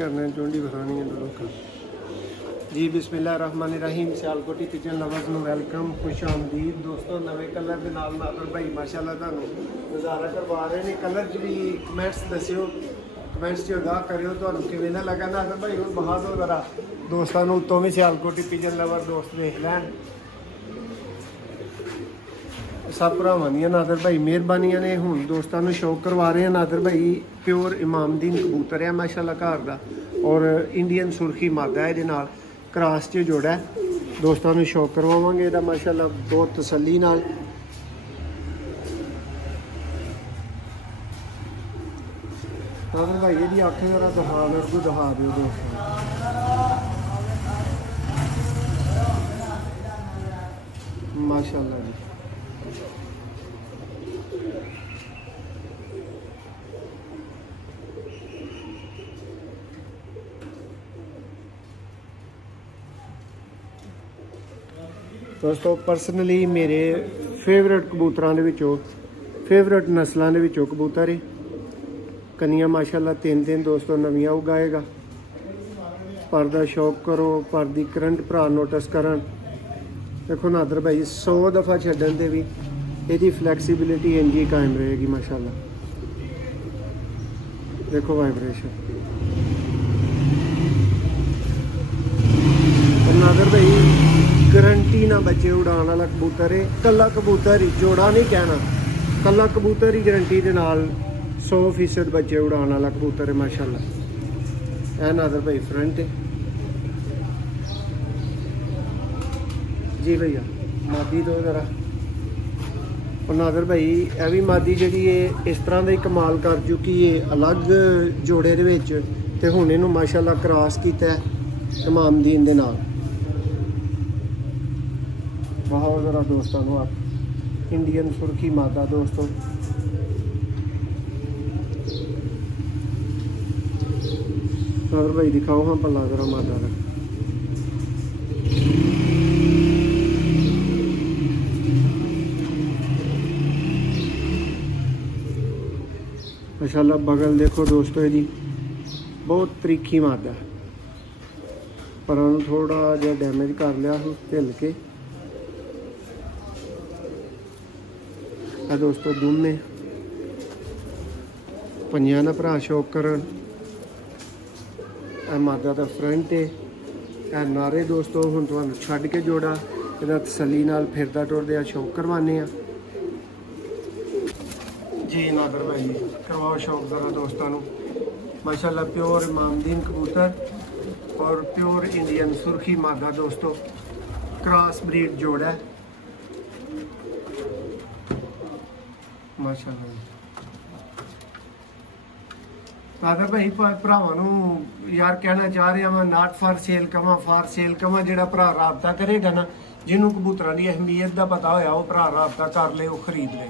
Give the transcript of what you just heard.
करना चुंडी बसानी है लोग जी। बिस्मिल्लाहिर्रहमानिर्रहीम। सियालकोटी किचन लवर्स ਨੂੰ ਵੈਲਕਮ, खुश आमदीद ਦੋਸਤੋ। नवे कलर ਦੇ ਨਾਲ ਨਾਦਰ ਭਾਈ ਮਾਸ਼ਾਅੱਲਾ ਤੁਹਾਨੂੰ ਨਜ਼ਾਰਾ ਕਰਵਾ ਰਹੇ ਨੇ। ਕਲਰ 'ਚ ਵੀ ਕਮੈਂਟਸ ਦੱਸਿਓ, ਕਮੈਂਟਸ 'ਚ ਅਗਾਹ ਕਰਿਓ ਤੁਹਾਨੂੰ ਕਿਵੇਂ ਦਾ ਲੱਗਾ ਨਾਦਰ ਭਾਈ ਨੂੰ ਬਹਾ ਦਿਓ ਜ਼ਰਾ ਦੋਸਤਾਂ ਨੂੰ। ਉੱਤੋਂ ਵੀ ਸਿਆਲਕੋਟੀ ਕਿਚਨ ਲਵਰ ਦੋਸਤ ਦੇਖ ਲੈਣ। सब भरावां दी नादर भाई मेहरबानियां ने। हुण दोस्तां नूं शौक करवा रहे हैं। नादर भाई प्योर इमामदीन कबूतर है माशाअल्लाह घर दा, और इंडियन सुरखी मादा है, इहदे नाल क्रॉस च जोड़ा है। दोस्तां नूं शौक करवावांगे इहदा माशाअल्लाह बहुत तसल्ली नाल। नादर भाई इहदी अख जरा दिखा दो, दिखा दिओ दोस्तों। माशाअल्लाह जी। दोस्तों परसनली मेरे फेवरेट कबूतरां दे विचों, फेवरेट नस्लों दे विचों कबूतर है। कनियां माशाअल्लाह तीन तीन दोस्तों नवियां उगाएगा। पर दा शौक करो, पर दी करंट भरा नोटिस करन। देखो नादर भाई 100 दफ़ा छड्डन ते भी इहदी फ्लैक्सीबिलिटी इंज ही कायम रहेगी माशाअल्लाह। देखो वाइब्रेशन। नादर भाई गारंटी ना बच्चे उड़ाने वाला कबूतर है। कला कबूतर ही, जोड़ा नहीं कहना, कला कबूतर ही गारंटी के नाल 100% बच्चे उड़ाने वाला कबूतर है माशाअल्लाह। ऐ नादर भाई फ्रंट है जी भैया। मादी तो जरा और नादर भाई यह भी मादी जी है इस तरह का ही कमाल कर चुकी है अलग जोड़े दे विच, ते हुण इहनूं माशाअल्लाह क्रॉस कीता है इमामदीन दे नाल। बहुत ज़रा दोस्तों आप इंडियन सुरखी मादा दोस्तों। नादर भाई दिखाओ हाँ पला ज़रा मादा का। माशाअल्लाह बगल देखो दोस्तों, यदि बहुत तरीखी मादा, पर उन्होंने थोड़ा जहा डैमेज कर लिया हिल के। दोस्तों दोने पंजा ना भरा शौक करन। मादा का फ्रंट है नारे दोस्तों। हुण तुहानूं छड्ड के जोड़ा इहदा तसल्ली नाल फिरदा टुरदा शौक करवाने आ जी। नादर भाई करवाओ शौक ज़रा दोस्तों नूं माशाअल्लाह। प्योर इमामदीन कबूतर और प्योर इंडियन सुरखी मादा दोस्तों, क्रॉस ब्रीड जोड़ा है माशाअल्लाह। नादर भाई भरावां नूं यार कहना चाह रहा मैं नाट फॉर सेल कवां, फॉर सेल कवां। जिहड़ा भरा राबता करेगा ना, जिन्होंने कबूतरां दी अहमीयत का पता होया वो भरा राबता कर ले, वो खरीद ले।